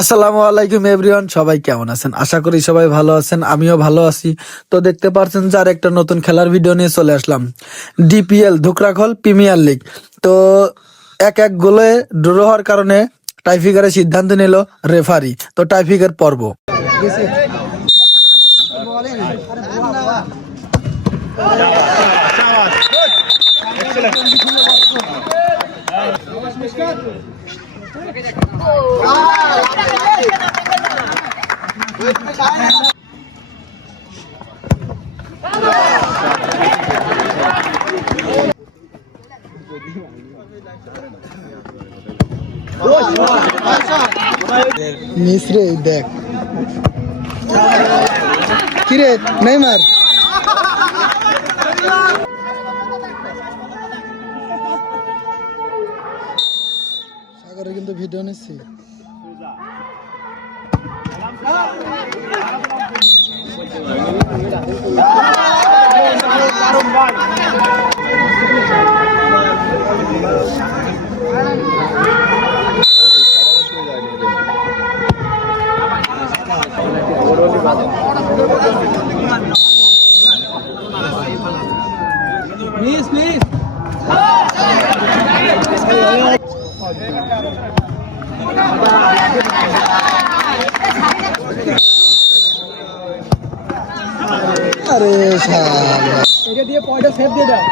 আসসালামু আলাইকুম এভরিওয়ান, সবাই কেমন আছেন? আশা করি সবাই ভালো আছেন, আমিও ভালো আছি। তো দেখতে পারছেন যে আর একটা নতুন খেলার ভিডিও নিয়ে চলে আসলাম। ডিপিএল ধুকরাখল প্রিমিয়ার লিগ। তো এক এক গোলে ড্র হওয়ার কারণে টাইফিকারের সিদ্ধান্ত নিল রেফারি। তো টাইফিকার পর্ব মিসরে দেখ কিরে নেইমার সাগরের কিন্তু ভিডিও নিচ্ছি। আরে শালা এটা দিয়ে পয়টা সেভ দিয়ে দাও।